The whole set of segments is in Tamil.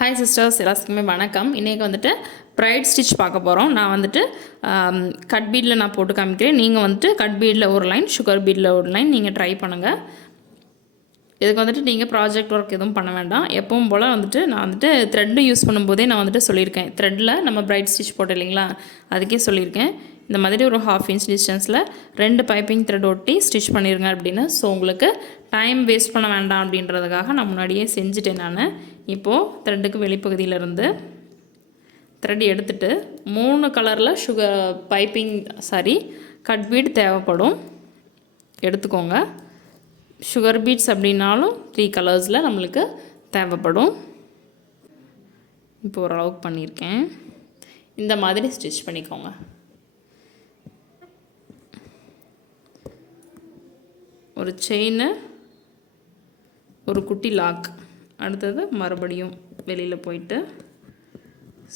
ஹாய் சிஸ்டர்ஸ், எல்லாத்துக்குமே வணக்கம். இன்றைக்கி வந்துட்டு ப்ரைட் ஸ்டிச் பார்க்க போகிறோம். நான் வந்துட்டு கட் பீடில் நான் போட்டு காமிக்கிறேன். நீங்கள் வந்துட்டு கட் பீடில் ஒரு லைன், சுகர் பீடில் ஒரு லைன் நீங்கள் ட்ரை பண்ணுங்கள். இதுக்கு வந்துட்டு நீங்கள் ப்ராஜெக்ட் ஒர்க் எதுவும் பண்ண வேண்டாம். எப்பவும் போல் வந்துட்டு நான் வந்துட்டு த்ரெட்டு யூஸ் பண்ணும்போதே நான் வந்துட்டு சொல்லியிருக்கேன். த்ரெட்டில் நம்ம ப்ரைட் ஸ்டிச் போட்டோம் இல்லைங்களா, அதுக்கே சொல்லியிருக்கேன். இந்த மாதிரி ஒரு 1/2 inch டிஸ்டன்ஸில் 2 பைப்பிங் த்ரெட் ஒட்டி ஸ்டிச் பண்ணிடுங்க அப்படின்னு. ஸோ உங்களுக்கு டைம் வேஸ்ட் பண்ண வேண்டாம் அப்படின்றதுக்காக நான் முன்னாடியே செஞ்சுட்டேன். நான் இப்போது த்ரெட்டுக்கு வெளிப்பகுதியிலேருந்து த்ரெட் எடுத்துகிட்டு 3 கலரில் கட் பீட் தேவைப்படும், எடுத்துக்கோங்க. சுகர் பீட்ஸ் அப்படின்னாலும் 3 கலர்ஸில் நம்மளுக்கு தேவைப்படும். இப்போ ஓரளவுக்கு பண்ணியிருக்கேன். இந்த மாதிரி ஸ்டிச் பண்ணிக்கோங்க. ஒரு செயின், ஒரு குட்டி லாக், அடுத்தது மறுபடியும் வெளியில் போயிட்டு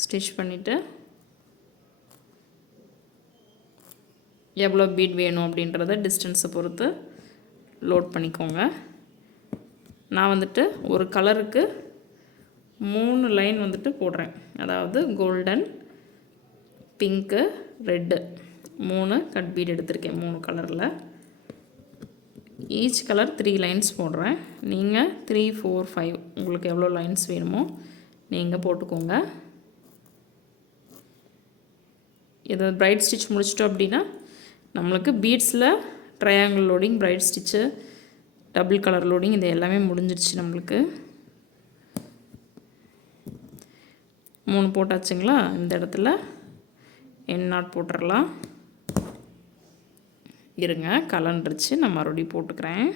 ஸ்டிச் பண்ணிவிட்டு எவ்வளோ பீட் வேணும் அப்படின்றத டிஸ்டன்ஸை பொறுத்து லோட் பண்ணிக்கோங்க. நான் வந்துட்டு ஒரு கலருக்கு 3 லைன் வந்துட்டு போடுறேன். அதாவது golden, pink, red 3 cut beat எடுத்திருக்கேன். 3 கலரில் ஈச் கலர் 3 லைன்ஸ் போடுறேன். நீங்கள் 3, 4, 5 உங்களுக்கு எவ்வளோ லைன்ஸ் வேணுமோ நீங்கள் போட்டுக்கோங்க. இதை பிரைட் ஸ்டிச் முடிச்சிட்டோம் அப்படின்னா நம்மளுக்கு பீட்ஸில் triangle loading, braid stitch, double colour loading இது எல்லாமே முடிஞ்சிடுச்சு. நம்மளுக்கு 3 போட்டாச்சுங்களா. இந்த இடத்துல என் நாட் போட்டுடலாம். இருங்க, கலண்டுருச்சு, நான் மறுபடியும் போட்டுக்கிறேன்.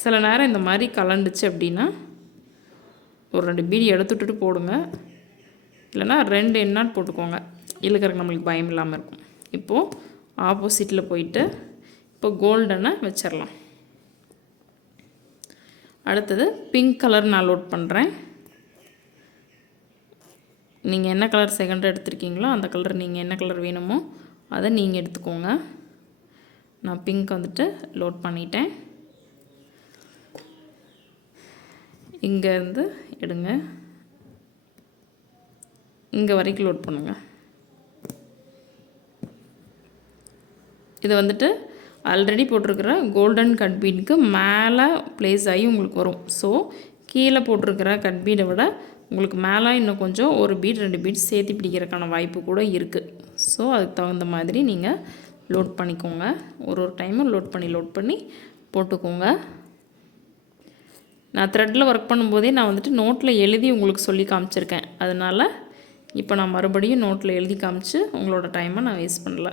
சில நேரம் இந்த மாதிரி கலண்டுச்சு அப்படின்னா ஒரு 2 பீடி எடுத்துட்டு போடுங்க. இல்லைனா 2 எண்ணாட் போட்டுக்கோங்க. இழுக்கிறதுக்கு நம்மளுக்கு பயம் இல்லாமல் இருக்கும். இப்போது ஆப்போசிட்டில் போயிட்டு இப்போ கோல்டனை வச்சிடலாம். அடுத்தது பிங்க் கலர் நான் லோட் பண்ணுறேன். நீங்கள் என்ன கலர் செகண்ட் எடுத்துருக்கீங்களோ அந்த கலர், நீங்கள் என்ன கலர் வேணுமோ அதை நீங்கள் எடுத்துக்கோங்க. நான் பிங்க் வந்துட்டு லோட் பண்ணிட்டேன். இங்கேருந்து எடுங்க, இங்கே வரைக்கும் லோட் பண்ணுங்கள். இது வந்துட்டு ஆல்ரெடி போட்டிருக்கிற கோல்டன் கட் பீடுக்கு மேலே ப்ளேஸ் ஆகி உங்களுக்கு வரும். ஸோ கீழே போட்டிருக்கிற கட் பீடை விட உங்களுக்கு மேலே இன்னும் கொஞ்சம் ஒரு பீட் 2 பீட் சேர்த்து பிடிக்கிறதுக்கான வாய்ப்பு கூட இருக்குது. ஸோ அதுக்கு தகுந்த மாதிரி நீங்கள் லோட் பண்ணிக்கோங்க. ஒரு டைமும் லோட் பண்ணி போட்டுக்கோங்க. நான் த்ரெட்டில் ஒர்க் பண்ணும்போதே நான் வந்துட்டு நோட்டில் எழுதி உங்களுக்கு சொல்லி காமிச்சிருக்கேன். அதனால் இப்போ நான் மறுபடியும் நோட்டில் எழுதி காமிச்சு உங்களோட டைமை நான் வேஸ்ட் பண்ணல.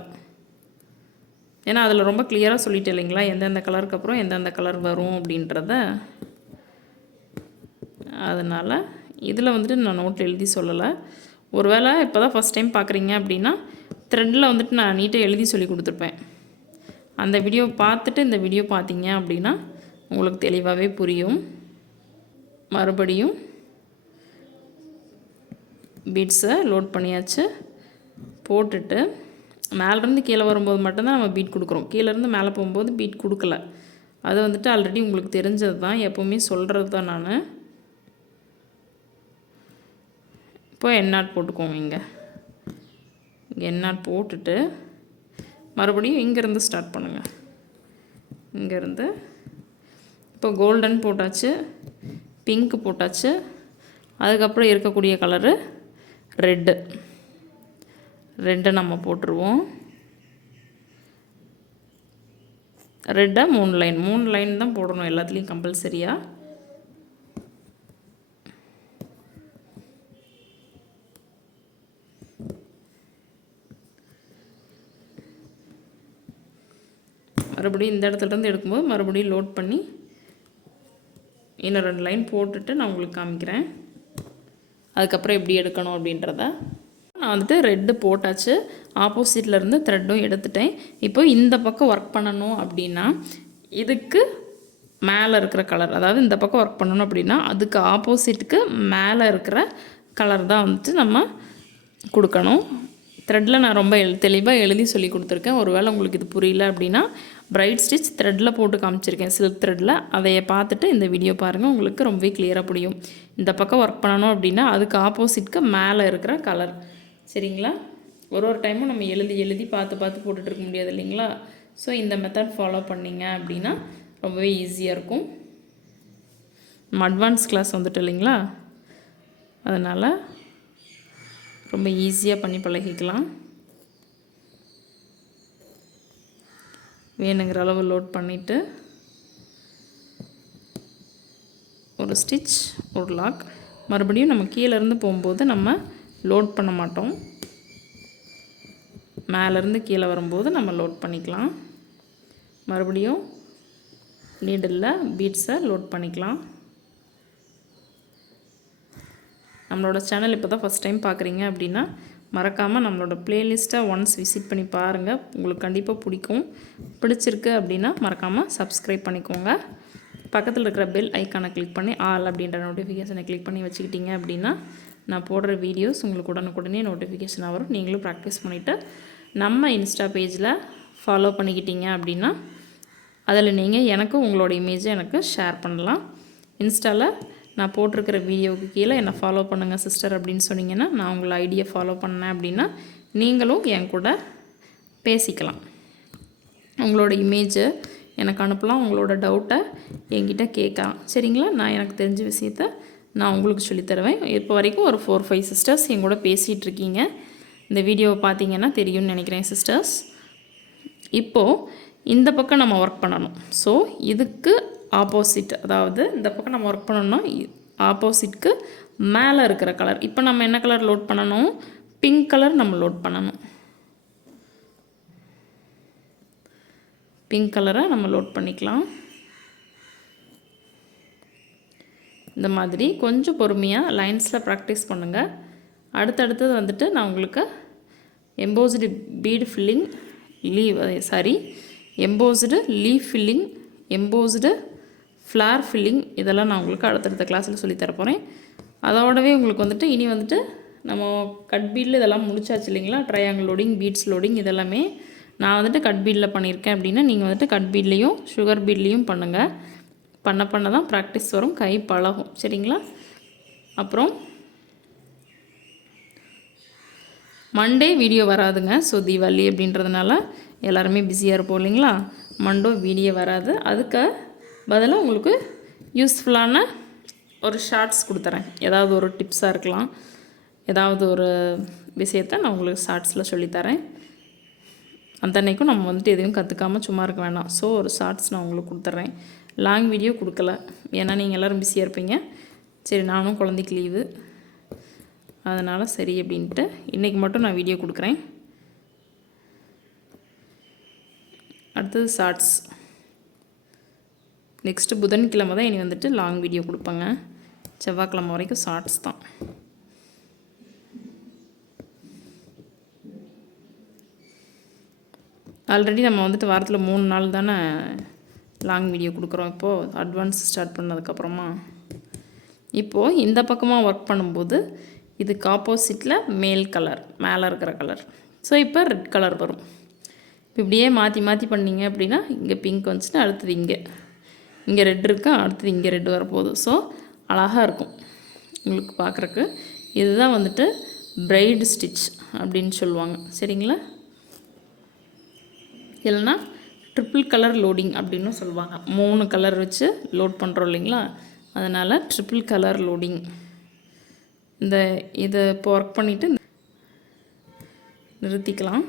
ஏன்னா அதில் ரொம்ப கிளியராக சொல்லிட்டேன் இல்லைங்களா, எந்தெந்த கலருக்கு அப்புறம் எந்தெந்த கலர் வரும் அப்படின்றத. அதனால் இதில் வந்துட்டு நான் நோட்டில் எழுதி சொல்லலை. ஒருவேளை இப்போ தான் ஃபஸ்ட் டைம் பார்க்குறீங்க அப்படின்னா த்ரெட்டில் வந்துட்டு நான் நீட்டாக எழுதி சொல்லி கொடுத்துருப்பேன். அந்த வீடியோ பார்த்துட்டு இந்த வீடியோ பார்த்தீங்க அப்படின்னா உங்களுக்கு தெளிவாகவே புரியும். மறுபடியும் பீட்ஸை லோட் பண்ணியாச்சு. போட்டுட்டு மேலேருந்து கீழே வரும்போது மட்டும்தான் நம்ம பீட் கொடுக்குறோம். கீழேருந்து மேலே போகும்போது பீட் கொடுக்கல. அது வந்துட்டு ஆல்ரெடி உங்களுக்கு தெரிஞ்சது தான், எப்போவுமே சொல்கிறது தான் நான். இப்போ எண்ணாட் போட்டுக்கோங்க. இங்கே எண்ணாட் போட்டுட்டு மறுபடியும் இங்கேருந்து ஸ்டார்ட் பண்ணுங்கள். இங்கேருந்து இப்போ கோல்டன் போட்டாச்சு, பிங்க் போட்டாச்சு, அதுக்கப்புறம் இருக்கக்கூடிய கலரு ரெட்டை நம்ம போட்டுருவோம். ரெட்டை 3 லைன் தான் போடணும் எல்லாத்துலேயும் கம்பல்சரியாக. மறுபடியும் இந்த இடத்துலேருந்து எடுக்கும்போது மறுபடியும் லோட் பண்ணி இன்னும் 2 லைன் போட்டுட்டு நான் உங்களுக்கு காமிக்கிறேன். அதுக்கப்புறம் எப்படி எடுக்கணும் அப்படின்றத. நான் வந்துட்டு ரெட்டு போட்டாச்சு, ஆப்போசிட்லேருந்து த்ரெட்டும் எடுத்துட்டேன். இப்போ இந்த பக்கம் ஒர்க் பண்ணணும் அப்படின்னா இதுக்கு மேலே இருக்கிற கலர், அதாவது இந்த பக்கம் ஒர்க் பண்ணணும் அப்படின்னா அதுக்கு ஆப்போசிட்டுக்கு மேலே இருக்கிற கலர் தான் வந்துட்டு நம்ம கொடுக்கணும். த்ரெட்டில் நான் ரொம்ப தெளிவாக எழுதி சொல்லி கொடுத்துருக்கேன். ஒருவேளை உங்களுக்கு இது புரியல அப்படின்னா பிரைட் ஸ்டிச் த்ரெட்டில் போட்டு காமிச்சிருக்கேன், சில்க் த்ரெட்டில். அதையை பார்த்துட்டு இந்த வீடியோ பாருங்கள், உங்களுக்கு ரொம்பவே கிளியராக புரியும். இந்த பக்கம் ஒர்க் பண்ணணும் அப்படின்னா அதுக்கு ஆப்போசிட்க்கு மேலே இருக்கிற கலர். சரிங்களா? ஒரு டைமும் நம்ம எழுதி பார்த்து போட்டுட்ருக்க முடியாது இல்லைங்களா? ஸோ இந்த மெத்தட் ஃபாலோ பண்ணிங்க அப்படின்னா ரொம்பவே ஈஸியாக இருக்கும். நம்ம அட்வான்ஸ் கிளாஸ் வந்துட்டு இல்லைங்களா, அதனால் ரொம்ப ஈஸியாக பண்ணி பழகிக்கலாம். வேணுங்கிற அளவு லோட் பண்ணிவிட்டு ஒரு ஸ்டிச், ஒரு லாக். மறுபடியும் நம்ம கீழேருந்து போகும்போது நம்ம லோட் பண்ண மாட்டோம், மேலேருந்து கீழே வரும்போது நம்ம லோட் பண்ணிக்கலாம். மறுபடியும் நீடில் பீட்ஸை லோட் பண்ணிக்கலாம். நம்மளோட சேனல் இப்போ தான் ஃபஸ்ட் டைம் பார்க்குறீங்க அப்படின்னா மறக்காமல் நம்மளோட ப்ளேலிஸ்ட்டை ஒன்ஸ் விசிட் பண்ணி பாருங்கள், உங்களுக்கு கண்டிப்பாக பிடிக்கும். பிடிச்சிருக்கு அப்படின்னா மறக்காமல் சப்ஸ்கிரைப் பண்ணிக்கோங்க. பக்கத்தில் இருக்கிற பெல் ஐக்கானை கிளிக் பண்ணி ஆல் அப்படின்ற நோட்டிஃபிகேஷனை கிளிக் பண்ணி வச்சுக்கிட்டிங்க அப்படின்னா நான் போடுற வீடியோஸ் உங்களுக்கு உடனுக்குடனே நோட்டிஃபிகேஷன் வரும். நீங்களும் ப்ராக்டிஸ் பண்ணிவிட்டு நம்ம இன்ஸ்டா பேஜில் ஃபாலோ பண்ணிக்கிட்டீங்க அப்படின்னா அதில் நீங்கள் எனக்கு உங்களோட இமேஜை எனக்கு ஷேர் பண்ணலாம். இன்ஸ்டாவில் நான் போட்டிருக்கிற வீடியோவுக்கு கீழே என்னை ஃபாலோ பண்ணுங்கள் சிஸ்டர் அப்படின்னு சொன்னீங்கன்னா நான் உங்களை ஐடியை ஃபாலோ பண்ணேன் அப்படின்னா நீங்களும் என் கூட பேசிக்கலாம். உங்களோட இமேஜை எனக்கு அனுப்பலாம், உங்களோட டவுட்டை என்கிட்ட கேட்கலாம். சரிங்களா? நான் எனக்கு தெரிஞ்ச விஷயத்த நான் உங்களுக்கு சொல்லித்தருவேன். இப்போ வரைக்கும் ஒரு 4-5 சிஸ்டர்ஸ் என் கூட பேசிகிட்ருக்கீங்க. இந்த வீடியோவை பார்த்தீங்கன்னா தெரியும்னு நினைக்கிறேன் சிஸ்டர்ஸ். இப்போது இந்த பக்கம் நம்ம ஒர்க் பண்ணணும். ஸோ இதுக்கு ஆப்போசிட், அதாவது இந்த பக்கம் நம்ம ஒர்க் பண்ணணும்னா ஆப்போசிட்க்கு மேலே இருக்கிற கலர். இப்போ நம்ம என்ன கலர் லோட் பண்ணணும்? பிங்க் கலர் நம்ம லோட் பண்ணணும். பிங்க் கலரை நம்ம லோட் பண்ணிக்கலாம். இந்த மாதிரி கொஞ்சம் பொறுமையாக லைன்ஸில் ப்ராக்டிஸ் பண்ணுங்கள். அடுத்தடுத்தது வந்துட்டு நான் உங்களுக்கு embossed bead filling, embossed leaf filling, embossed flower filling இதெல்லாம் நான் உங்களுக்கு அடுத்தடுத்த கிளாஸில் சொல்லித்தர போகிறேன். அதோடவே உங்களுக்கு வந்துட்டு இனி வந்துட்டு நம்ம கட் பீடில் இதெல்லாம் முடிச்சாச்சு இல்லைங்களா? ட்ரையாங்கிள் லோடிங், பீட்ஸ் லோடிங் இதெல்லாமே நான் வந்துட்டு கட் பீடில் பண்ணியிருக்கேன் அப்படின்னா நீங்கள் வந்துட்டு கட் பீட்லேயும் சுகர் பீட்லேயும் பண்ணுங்கள். பண்ண தான் ப்ராக்டிஸ் வரும், கை பழகும். சரிங்களா? அப்புறம் மண்டே வீடியோ வராதுங்க. ஸோ தீபாவளி அப்படின்றதுனால எல்லாருமே பிஸியாக இருப்போம் இல்லைங்களா? மண்டே வீடியோ வராது. அதுக்கு பதிலாக உங்களுக்கு யூஸ்ஃபுல்லான ஒரு ஷார்ட்ஸ் கொடுத்துறேன். ஏதாவது ஒரு டிப்ஸாக இருக்கலாம், ஏதாவது ஒரு விஷயத்த நான் உங்களுக்கு ஷார்ட்ஸில் சொல்லித்தரேன். அந்த அன்றைக்கும் நம்ம வந்துட்டு எதையும் கற்றுக்காமல் சும்மா இருக்க வேண்டாம். ஸோ ஒரு ஷார்ட்ஸ் நான் உங்களுக்கு கொடுத்துட்றேன். லாங் வீடியோ கொடுக்கல, ஏன்னா நீங்கள் எல்லோரும் பிஸியாக இருப்பீங்க. சரி, நானும் குழந்தைக்கு லீவு, அதனால் சரி அப்படின்ட்டு இன்றைக்கி மட்டும் நான் வீடியோ கொடுக்குறேன். அடுத்தது ஷார்ட்ஸ். நெக்ஸ்ட்டு புதன்கிழமை தான் இனி வந்துட்டு லாங் வீடியோ கொடுப்பாங்க. செவ்வாய்க்கிழமை வரைக்கும் ஷார்ட்ஸ் தான். ஆல்ரெடி நம்ம வந்துட்டு வாரத்தில் 3 நாள் தானே லாங் வீடியோ கொடுக்குறோம். இப்போது அட்வான்ஸ் ஸ்டார்ட் பண்ணதுக்கப்புறமா இப்போது இந்த பக்கமாக ஒர்க் பண்ணும்போது இதுக்கு ஆப்போசிட்டில் மேல் கலர், மேலே இருக்கிற கலர். ஸோ இப்போ ரெட் கலர் வரும். இப்படியே மாற்றி பண்ணிங்க அப்படின்னா இங்கே பிங்க் வந்துச்சுன்னா அடுத்தது இங்கே ரெட் இருக்கா, அடுத்தது இங்கே ரெட் வரப்போகுது. ஸோ அழகாக இருக்கும் உங்களுக்கு பார்க்குறக்கு. இதுதான் வந்துட்டு பிரைடு ஸ்டிச் அப்படின்னு சொல்லுவாங்க. சரிங்களா? இல்லைன்னா ட்ரிபிள் கலர் லோடிங் அப்படின்னு சொல்லுவாங்க. 3 கலர் வச்சு லோட் பண்ணுறோம் இல்லைங்களா? அதனால் ட்ரிபிள் கலர் லோடிங். இதை இப்போ ஒர்க் பண்ணிவிட்டு நிறுத்திக்கலாம்.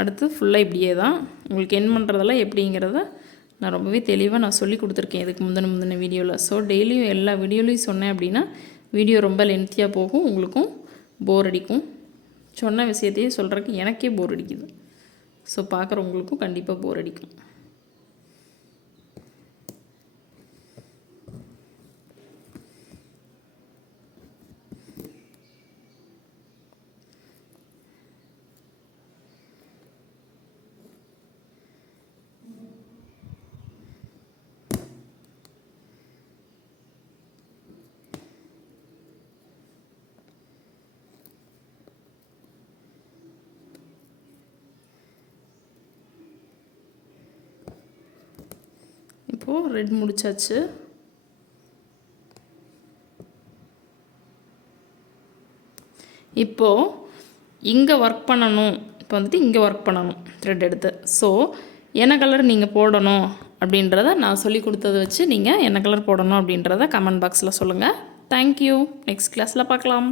அடுத்து ஃபுல்லாக இப்படியே தான். உங்களுக்கு என் பண்ணுறதெல்லாம் எப்படிங்கிறத நான் ரொம்பவே தெளிவாக நான் சொல்லி கொடுத்துருக்கேன் இதுக்கு முந்தின வீடியோவில். ஸோ டெய்லியும் எல்லா வீடியோலையும் சொன்னேன் அப்படின்னா வீடியோ ரொம்ப லென்த்தியாக போகும், உங்களுக்கும் போர் அடிக்கும். சொன்ன விஷயத்தையே சொல்கிறதுக்கு எனக்கே போர் அடிக்குது. ஸோ பார்க்குறவங்களுக்கும் கண்டிப்பாக போர் அடிக்கும். இப்போது ரெட் முடிச்சாச்சு. இப்போது இங்கே ஒர்க் பண்ணணும். இப்போ வந்துட்டு இங்கே ஒர்க் பண்ணணும் த்ரெட் எடுத்து. ஸோ என்ன கலர் நீங்கள் போடணும் அப்படின்றத நான் சொல்லி கொடுத்ததை வச்சு நீங்கள் என்ன கலர் போடணும் அப்படின்றத கமெண்ட் பாக்ஸில் சொல்லுங்கள். தேங்க்யூ. நெக்ஸ்ட் கிளாஸில் பார்க்கலாம்.